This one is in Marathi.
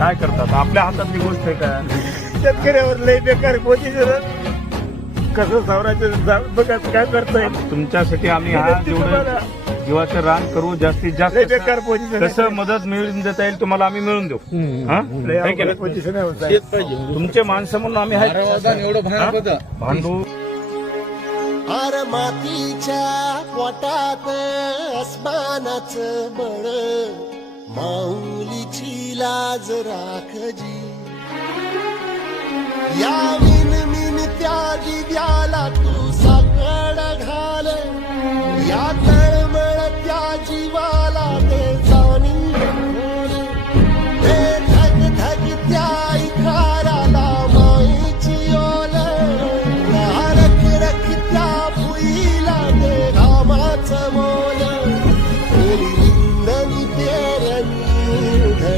काय करतात? आपल्या हातातली गोष्ट आहे का? शेतकऱ्यावर लय बेकार पोझिशन कसं सावरायचं? जा- बघा काय करताय. तुमच्यासाठी आम्ही हा जेवढं जीवाचं रान करू जास्तीत लय जास्त बेकार पोझिशन कसं मदत मिळून देता येईल तुम्हाला आम्ही मिळून देऊ. हा? है की नाही? पोझिशन आहे साहेब. तुमचे माणसं म्हणून आम्ही आहेत. एवढं हा? भांडू. आर मातीच्या पोटात अस्मानाच बळ. माऊलीची लाज राख जी. या विन मिन त्या दिव्याला तू साकड घाल. या तर